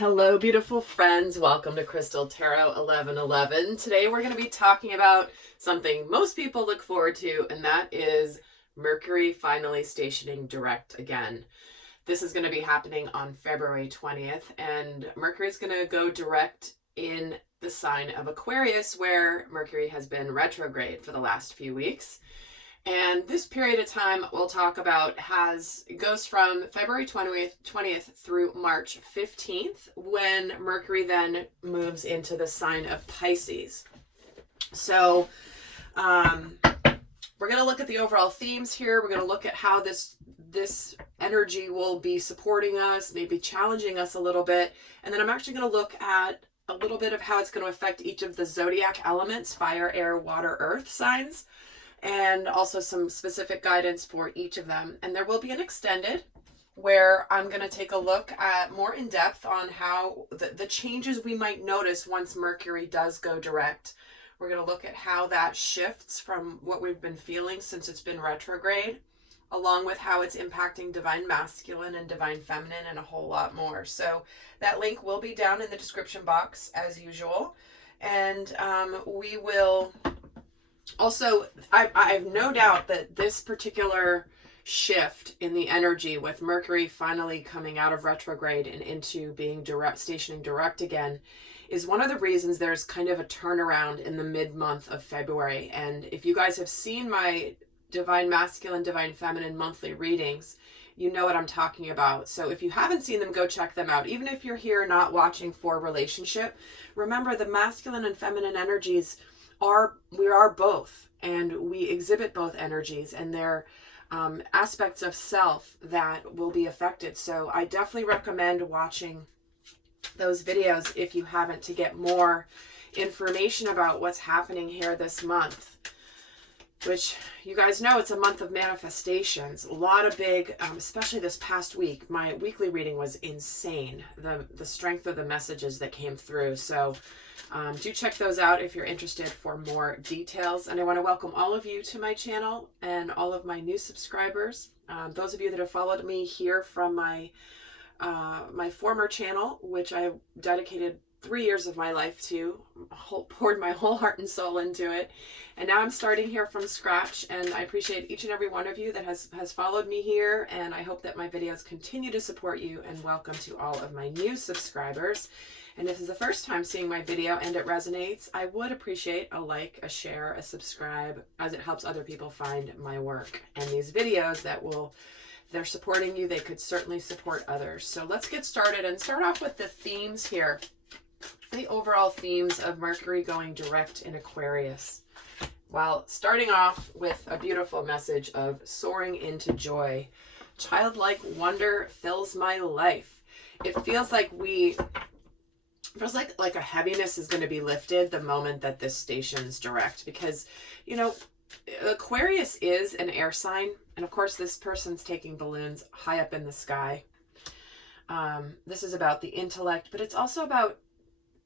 Hello, beautiful friends. Welcome to Crystal Tarot 1111. Today we're going to be talking about something most people look forward to, and that is Mercury finally stationing direct again. This is going to be happening on February 20th, and Mercury is going to go direct in the sign of Aquarius, where Mercury has been retrograde for the last few weeks. And this period of time we'll talk about goes from February 20th through March 15th, when Mercury then moves into the sign of Pisces. So we're going to look at the overall themes here. We're going to look at how this energy will be supporting us, maybe challenging us a little bit. And then I'm actually going to look at a little bit of how it's going to affect each of the zodiac elements: fire, air, water, earth signs, and also some specific guidance for each of them. And there will be an extended where I'm going to take a look at more in depth on how the changes we might notice once Mercury does go direct. We're going to look at how that shifts from what we've been feeling since it's been retrograde, along with how it's impacting divine masculine and divine feminine, and a whole lot more. So that link will be down in the description box as usual. And we will also, I have no doubt that this particular shift in the energy with Mercury finally coming out of retrograde and into being stationing direct again is one of the reasons there's kind of a turnaround in the mid-month of February. And if you guys have seen my divine masculine, divine feminine monthly readings, you know what I'm talking about. So if you haven't seen them, go check them out. Even if you're here not watching for relationship, remember the masculine and feminine energies we are both, and we exhibit both energies, and they're aspects of self that will be affected. So I definitely recommend watching those videos if you haven't, to get more information about what's happening here this month, which you guys know it's a month of manifestations. A lot of big, especially this past week, my weekly reading was insane, the strength of the messages that came through. So do check those out if you're interested for more details. And I want to welcome all of you to my channel and all of my new subscribers. Those of you that have followed me here from my former channel, which I dedicated 3 years of my life to, poured my whole heart and soul into it. And now I'm starting here from scratch, and I appreciate each and every one of you that has followed me here, and I hope that my videos continue to support you. And welcome to all of my new subscribers. And if this is the first time seeing my video and it resonates, I would appreciate a like, a share, a subscribe, as it helps other people find my work. And these videos they're supporting you, they could certainly support others. So let's get started and start off with the themes here. The overall themes of Mercury going direct in Aquarius. While starting off with a beautiful message of soaring into joy. Childlike wonder fills my life. It feels like like a heaviness is going to be lifted the moment that this station's direct, because, you know, Aquarius is an air sign, and of course this person's taking balloons high up in the sky. This is about the intellect, but it's also about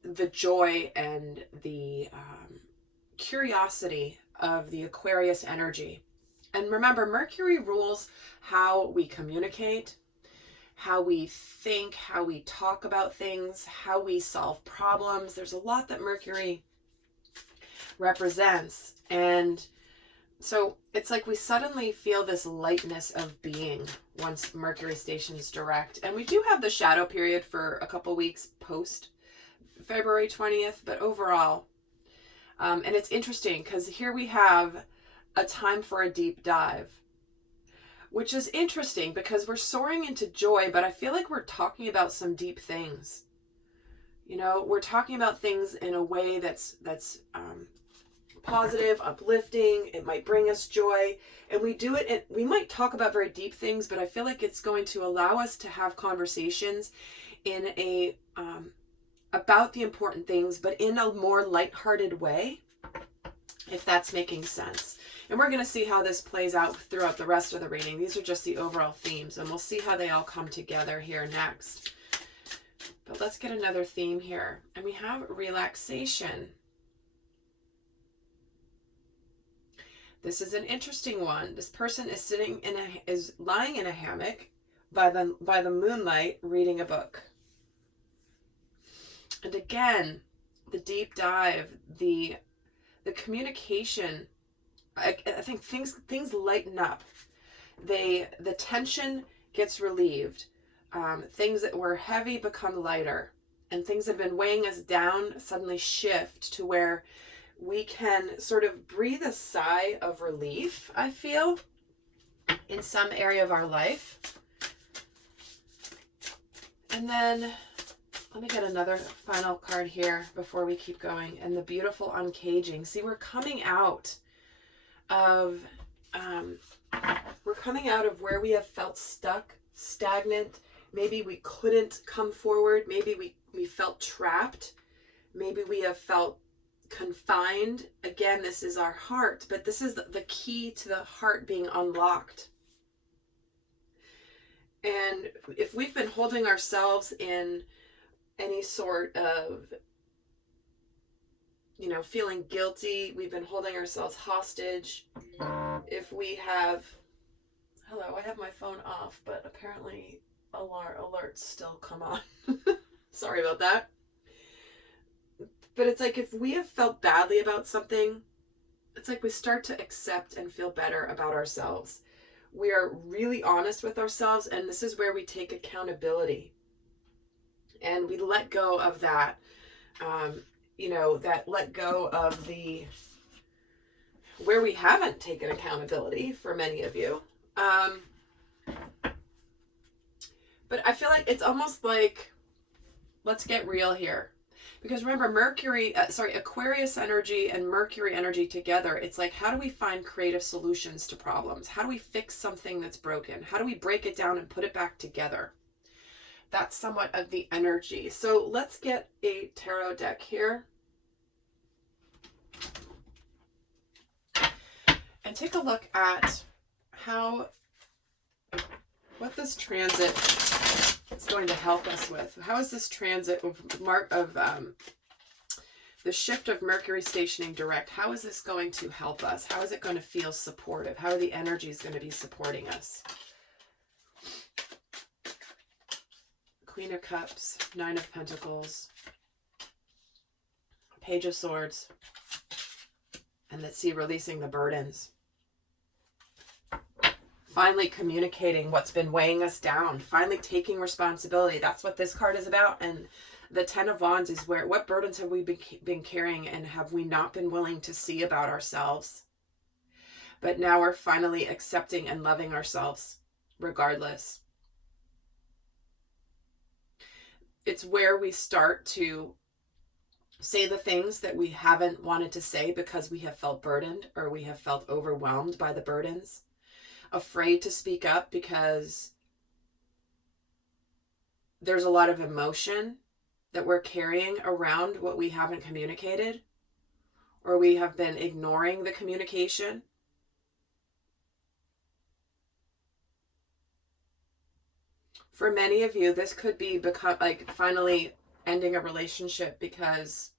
the joy and the curiosity of the Aquarius energy. And remember, Mercury rules how we communicate, how we think, how we talk about things, how we solve problems. There's a lot that Mercury represents. And so it's like we suddenly feel this lightness of being once Mercury stations direct. And we do have the shadow period for a couple weeks post February 20th, but overall, and it's interesting because here we have a time for a deep dive, which is interesting because we're soaring into joy, but I feel like we're talking about some deep things. You know, we're talking about things in a way that's positive, uplifting. It might bring us joy, and we do it. And we might talk about very deep things, but I feel like it's going to allow us to have conversations in a about the important things, but in a more lighthearted way, if that's making sense. And we're going to see how this plays out throughout the rest of the reading. These are just the overall themes, and we'll see how they all come together here next. But let's get another theme here. And we have relaxation. This is an interesting one. This person is lying in a hammock by the moonlight reading a book. And again, the deep dive, the communication, I think things lighten up. The tension gets relieved. Things that were heavy become lighter, and things that have been weighing us down suddenly shift to where we can sort of breathe a sigh of relief, I feel, in some area of our life. And then let me get another final card here before we keep going. And the beautiful uncaging. See, we're coming out of where we have felt stuck, stagnant. Maybe we couldn't come forward. Maybe we felt trapped. Maybe we have felt confined. Again, this is our heart, but this is the key to the heart being unlocked. And if we've been holding ourselves in any sort of, feeling guilty, we've been holding ourselves hostage. If we have, hello, I have my phone off, but apparently alerts still come on. Sorry about that. But it's like if we have felt badly about something, it's like we start to accept and feel better about ourselves. We are really honest with ourselves, and this is where we take accountability. And we let go of that, that let go of where we haven't taken accountability for many of you. But I feel like it's almost like, let's get real here. Because remember, Aquarius energy and Mercury energy together, it's like, how do we find creative solutions to problems? How do we fix something that's broken? How do we break it down and put it back together? That's somewhat of the energy. So let's get a tarot deck here. And take a look at what this transit is going to help us with. How is this transit of the shift of Mercury stationing direct? How is this going to help us? How is it going to feel supportive? How are the energies going to be supporting us? Queen of Cups, Nine of Pentacles, Page of Swords, and let's see, releasing the burdens. Finally communicating what's been weighing us down. Finally taking responsibility. That's what this card is about. And the Ten of Wands is what burdens have we been carrying and have we not been willing to see about ourselves? But now we're finally accepting and loving ourselves regardless. It's where we start to say the things that we haven't wanted to say because we have felt burdened or we have felt overwhelmed by the burdens. Afraid to speak up because there's a lot of emotion that we're carrying around what we haven't communicated, or we have been ignoring the communication. For many of you, this could be finally ending a relationship because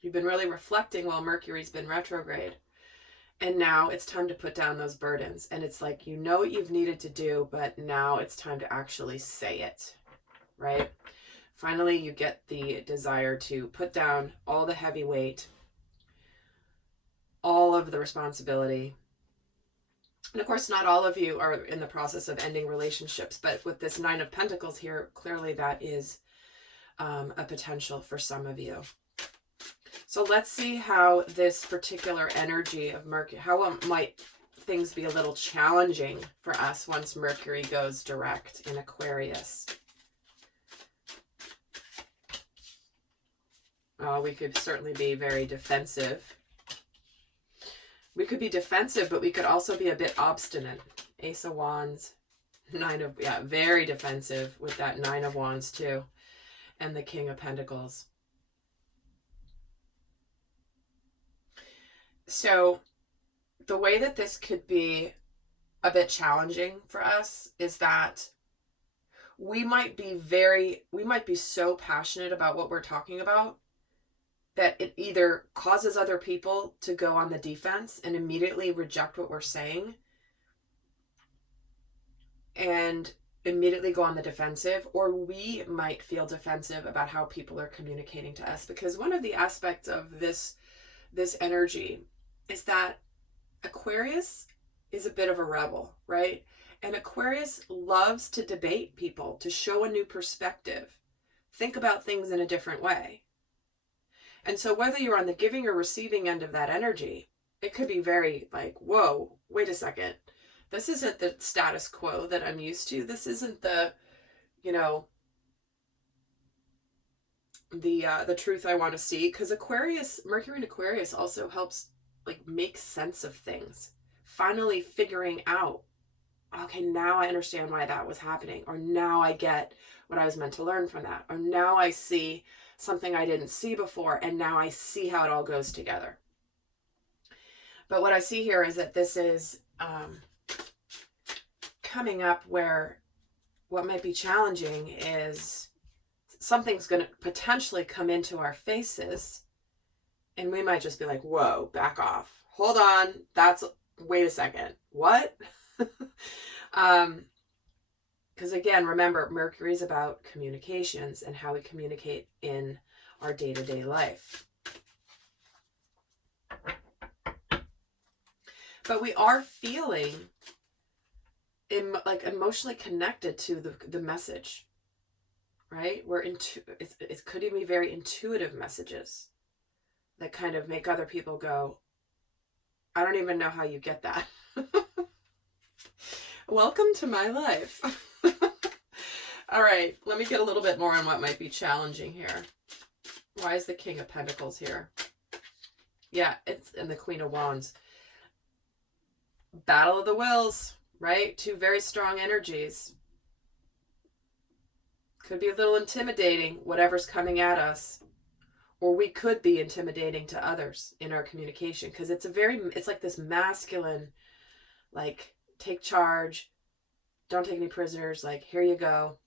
you've been really reflecting while Mercury's been retrograde. And now it's time to put down those burdens. And it's like, what you've needed to do, but now it's time to actually say it, right? Finally, you get the desire to put down all the heavy weight, all of the responsibility. And of course, not all of you are in the process of ending relationships, but with this Nine of Pentacles here, clearly that is a potential for some of you. So let's see how this particular energy of Mercury, how might things be a little challenging for us once Mercury goes direct in Aquarius. Oh, we could certainly be very defensive. We could be defensive, but we could also be a bit obstinate. Ace of Wands, very defensive with that Nine of Wands too. And the King of Pentacles. So the way that this could be a bit challenging for us is that we might be so passionate about what we're talking about that it either causes other people to go on the defense and immediately reject what we're saying. And immediately go on the defensive, or we might feel defensive about how people are communicating to us. Because one of the aspects of this energy is that Aquarius is a bit of a rebel, right? And Aquarius loves to debate people, to show a new perspective, think about things in a different way. And so whether you're on the giving or receiving end of that energy, it could be very like, whoa, wait a second. This isn't the status quo that I'm used to. This isn't the, you know, the truth I want to see. Because Aquarius, Mercury in Aquarius also helps like make sense of things. Finally figuring out, okay, now I understand why that was happening. Or now I get what I was meant to learn from that. Or now I see something I didn't see before. And now I see how it all goes together. But what I see here is that this is coming up where what might be challenging is something's going to potentially come into our faces and we might just be like, whoa, back off. Hold on. Wait a second. What? Because again, remember, Mercury is about communications and how we communicate in our day-to-day life. But we are feeling emotionally connected to the message, right? It could even be very intuitive messages that kind of make other people go, I don't even know how you get that. Welcome to my life. All right, let me get a little bit more on what might be challenging here. Why is the King of Pentacles here? Yeah, it's in the Queen of Wands. Battle of the wills, right? Two very strong energies. Could be a little intimidating, whatever's coming at us. Or we could be intimidating to others in our communication. Because it's like this masculine, like, take charge, don't take any prisoners, like, here you go.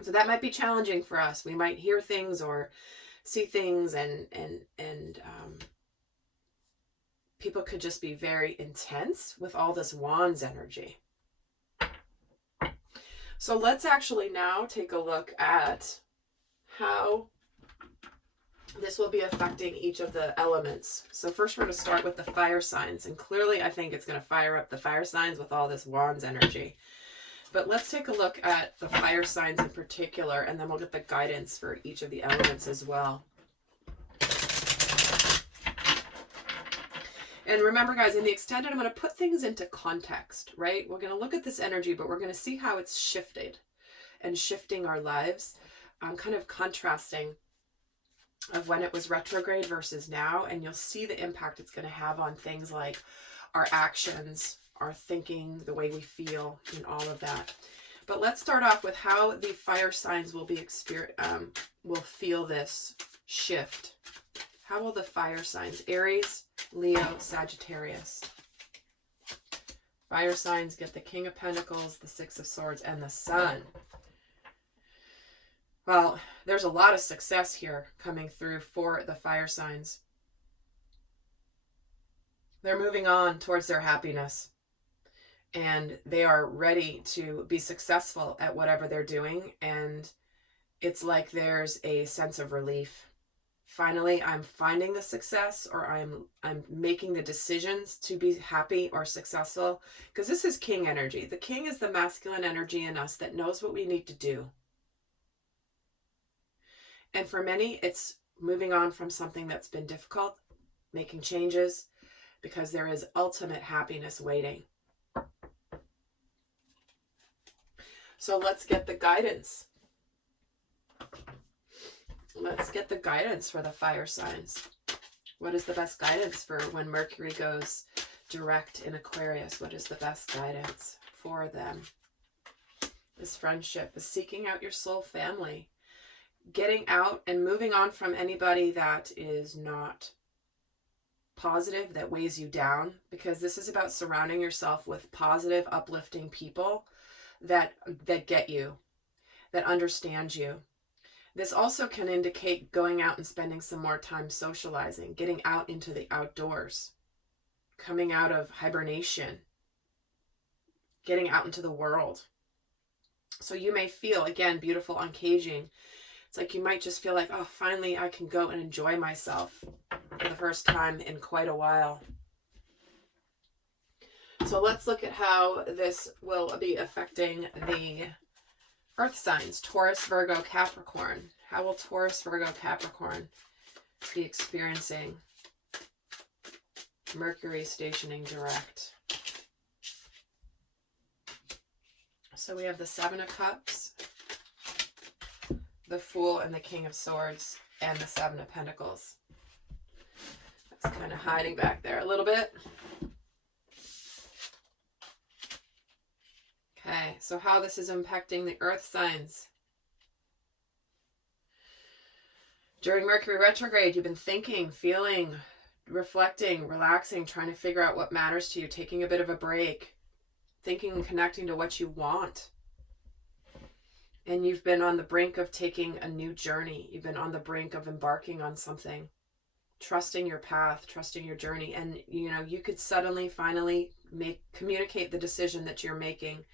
So that might be challenging for us. We might hear things or see things and people could just be very intense with all this Wands energy. So let's actually now take a look at how this will be affecting each of the elements. So first we're going to start with the fire signs. And clearly I think it's going to fire up the fire signs with all this Wands energy. But let's take a look at the fire signs in particular, and then we'll get the guidance for each of the elements as well. And remember, guys, in the extended, I'm going to put things into context, right? We're going to look at this energy, but we're going to see how it's shifted and shifting our lives. I'm kind of contrasting of when it was retrograde versus now, and you'll see the impact it's going to have on things like our actions, our thinking, the way we feel, and all of that. But let's start off with how the fire signs will will feel this shift. How will the fire signs, Aries, Leo, Sagittarius. Fire signs get the King of Pentacles, the Six of Swords, and the Sun. Well, there's a lot of success here coming through for the fire signs. They're moving on towards their happiness. And they are ready to be successful at whatever they're doing. And it's like there's a sense of relief. Finally, I'm finding the success, or I'm making the decisions to be happy or successful. Because this is King energy. The King is the masculine energy in us that knows what we need to do. And for many, it's moving on from something that's been difficult, making changes, because there is ultimate happiness waiting. So let's get the guidance. Let's get the guidance for the fire signs. What is the best guidance for when Mercury goes direct in Aquarius? What is the best guidance for them? This friendship is seeking out your soul family. Getting out and moving on from anybody that is not positive, that weighs you down. Because this is about surrounding yourself with positive, uplifting people that get you, that understand you. This also can indicate going out and spending some more time socializing, getting out into the outdoors, coming out of hibernation, getting out into the world. So you may feel, again, beautiful uncaging. It's like you might just feel like, oh, finally I can go and enjoy myself for the first time in quite a while. So let's look at how this will be affecting the earth signs, Taurus, Virgo, Capricorn. How will Taurus, Virgo, Capricorn be experiencing Mercury stationing direct? So we have the Seven of Cups, the Fool, and the King of Swords, and the Seven of Pentacles. That's kind of hiding back there a little bit. Okay, so how this is impacting the earth signs. During Mercury retrograde, you've been thinking, feeling, reflecting, relaxing, trying to figure out what matters to you, taking a bit of a break, thinking and connecting to what you want. And you've been on the brink of taking a new journey. You've been on the brink of embarking on something, trusting your path, trusting your journey. And, you know, you could suddenly, finally communicate the decision that you're making.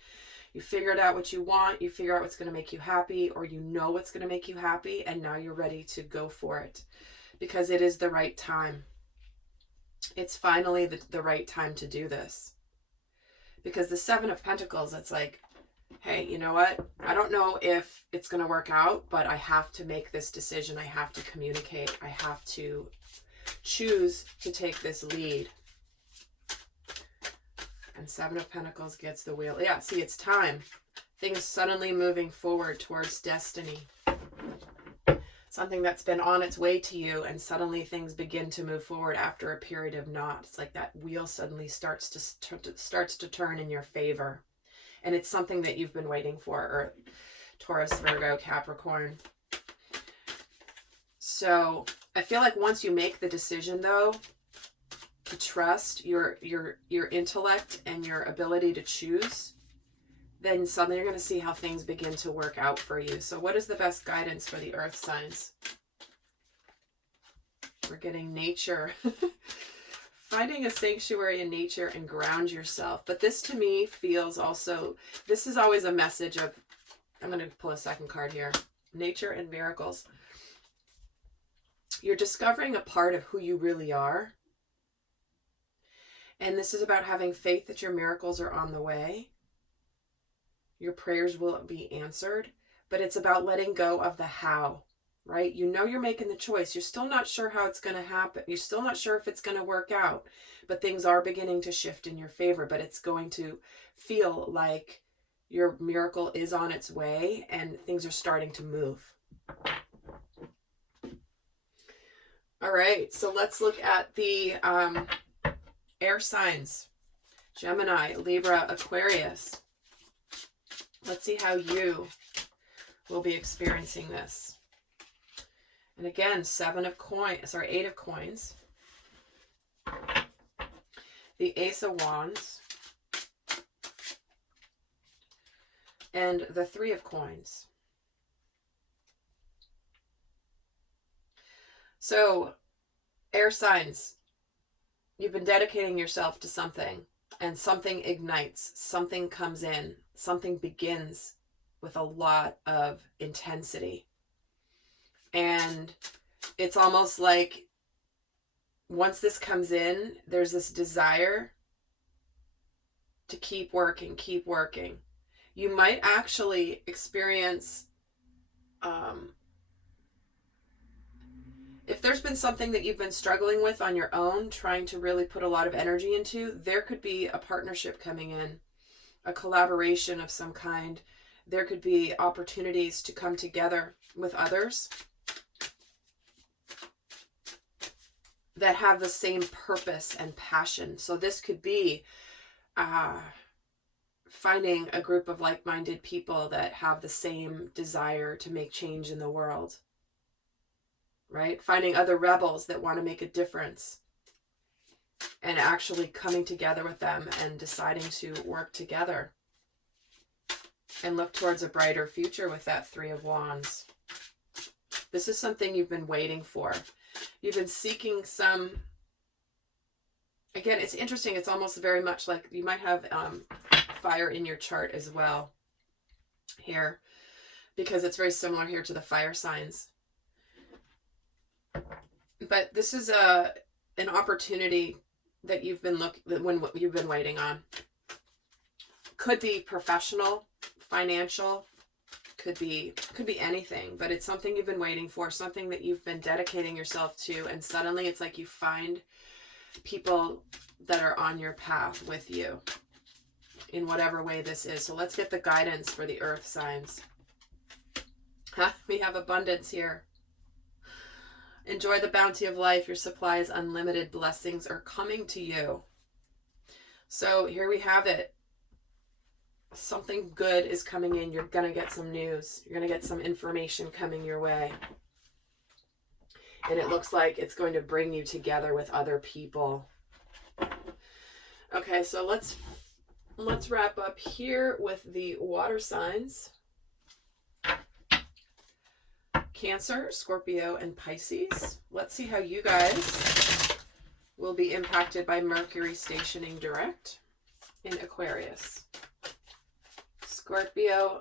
You figured out what you want, you figure out what's going to make you happy, or you know what's going to make you happy, and now you're ready to go for it because it is the right time. It's finally the right time to do this. Because the Seven of Pentacles, it's like, hey, you know what? I don't know if it's going to work out, but I have to make this decision. I have to communicate. I have to choose to take this lead. And Seven of Pentacles gets the wheel. Yeah, see, it's time. Things suddenly moving forward towards destiny. Something that's been on its way to you, and suddenly things begin to move forward after a period of not. It's like that wheel suddenly starts to turn in your favor. And it's something that you've been waiting for, or Taurus, Virgo, Capricorn. So I feel like once you make the decision, though, to trust your intellect and your ability to choose, then suddenly you're going to see how things begin to work out for you. So what is the best guidance for the earth signs? We're getting nature. Finding a sanctuary in nature and ground yourself. But this to me feels also, this is always a message of, I'm going to pull a second card here. Nature and miracles. You're discovering a part of who you really are. And this is about having faith that your miracles are on the way. Your prayers will be answered. But it's about letting go of the how, right? You know you're making the choice. You're still not sure how it's going to happen. You're still not sure if it's going to work out. But things are beginning to shift in your favor. But it's going to feel like your miracle is on its way and things are starting to move. All right, so let's look at the air signs. Gemini, Libra, Aquarius. Let's see how you will be experiencing this. And again, Eight of Coins. The Ace of Wands. And the Three of Coins. So, air signs, you've been dedicating yourself to something, and something ignites, something comes in, something begins with a lot of intensity. And it's almost like once this comes in, there's this desire to keep working, keep working. You might actually experience, if there's been something that you've been struggling with on your own, trying to really put a lot of energy into, there could be a partnership coming in, a collaboration of some kind. There could be opportunities to come together with others that have the same purpose and passion. So this could be finding a group of like-minded people that have the same desire to make change in the world. Right? Finding other rebels that want to make a difference and actually coming together with them and deciding to work together and look towards a brighter future with that Three of Wands. This is something you've been waiting for. You've been seeking some, again, it's interesting. It's almost very much like you might have fire in your chart as well. here, because it's very similar here to the fire signs. But this is an opportunity that you've been waiting on. Could be professional, financial, could be anything, but it's something you've been waiting for, something that you've been dedicating yourself to, and suddenly it's like you find people that are on your path with you in whatever way this is. So let's get the guidance for the earth signs. We have abundance here. Enjoy the bounty of life. Your supply is unlimited. Blessings are coming to you. So here we have it. Something good is coming in. You're going to get some news. You're going to get some information coming your way. And it looks like it's going to bring you together with other people. Okay, so let's wrap up here with the water signs. Cancer, Scorpio, and Pisces. Let's see how you guys will be impacted by Mercury stationing direct in Aquarius. Scorpio,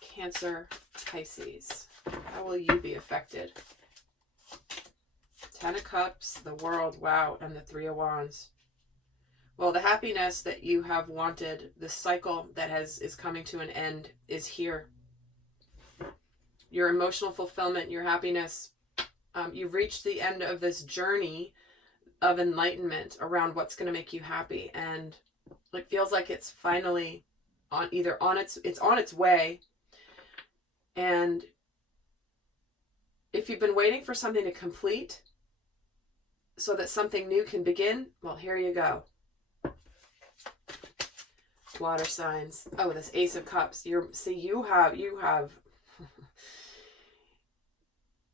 Cancer, Pisces. How will you be affected? 10 of Cups, the World, wow, and the 3 of Wands. Well, the happiness that you have wanted, the cycle that is coming to an end, is here. Your emotional fulfillment, your happiness, you've reached the end of this journey of enlightenment around what's going to make you happy, and it feels like it's finally it's on its way. And if you've been waiting for something to complete so that something new can begin, well, here you go. Water signs. Oh, this Ace of Cups. You have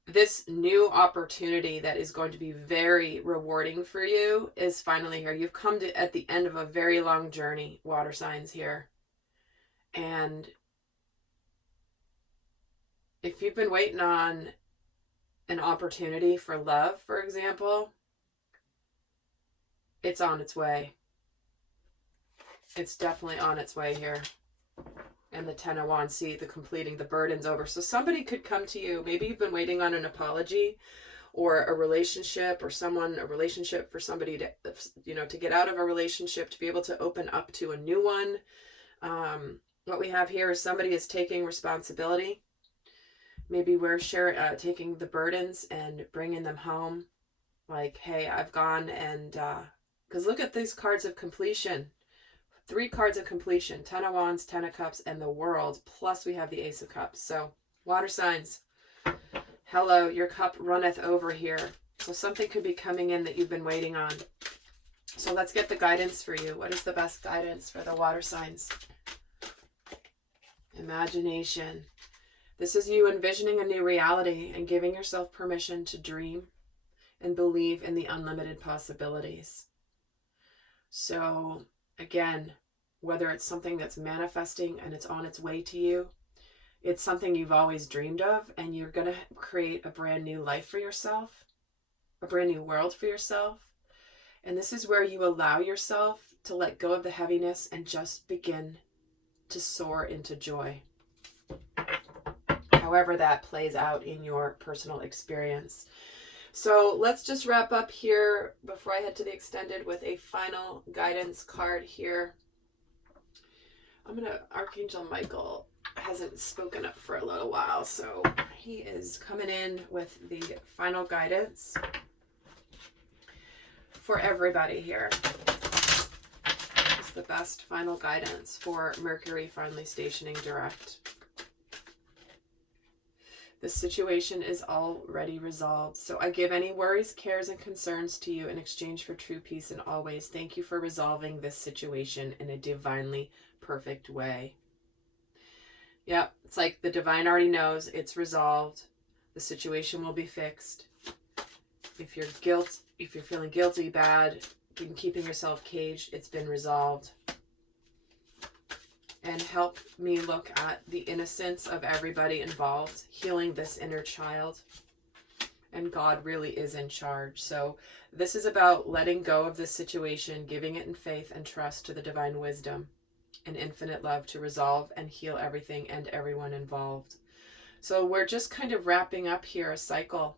this new opportunity that is going to be very rewarding for you is finally here. You've come to at the end of a very long journey, water signs here. And if you've been waiting on an opportunity for love, for example, it's on its way. It's definitely on its way here. And the 10 of Wands, see, the completing, the burden's over. So somebody could come to you. Maybe you've been waiting on an apology or a relationship for somebody to get out of a relationship, to be able to open up to a new one. What we have here is somebody is taking responsibility. Maybe we're taking the burdens and bringing them home. Like, hey, I've gone and, because look at these cards of completion. 3 cards of completion, 10 of Wands, 10 of Cups, and the World, plus we have the Ace of Cups. So, water signs, hello, your cup runneth over here. So something could be coming in that you've been waiting on. So let's get the guidance for you. What is the best guidance for the water signs? Imagination. This is you envisioning a new reality and giving yourself permission to dream and believe in the unlimited possibilities. So, again, whether it's something that's manifesting and it's on its way to you, it's something you've always dreamed of, and you're going to create a brand new life for yourself, a brand new world for yourself. And this is where you allow yourself to let go of the heaviness and just begin to soar into joy. However that plays out in your personal experience. So let's just wrap up here before I head to the extended with a final guidance card here. Archangel Michael hasn't spoken up for a little while, so he is coming in with the final guidance for everybody here. It's the best final guidance for Mercury finally stationing direct. The situation is already resolved. So I give any worries, cares, and concerns to you in exchange for true peace and always. Thank you for resolving this situation in a divinely perfect way. Yep, it's like the divine already knows it's resolved. The situation will be fixed. If you're feeling guilty, bad, keeping yourself caged, it's been resolved. And help me look at the innocence of everybody involved, healing this inner child. And God really is in charge. So this is about letting go of this situation, giving it in faith and trust to the divine wisdom. and infinite love to resolve and heal everything and everyone involved. So we're just kind of wrapping up here a cycle.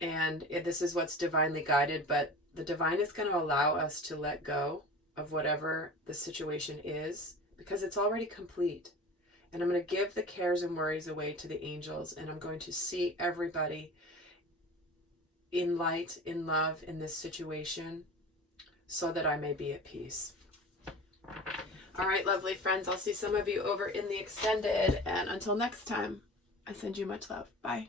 And this is what's divinely guided, but the divine is going to allow us to let go of whatever the situation is because it's already complete. And I'm going to give the cares and worries away to the angels, and I'm going to see everybody in light, in love, in this situation, so that I may be at peace. All right, lovely friends, I'll see some of you over in the extended, and until next time, I send you much love. Bye.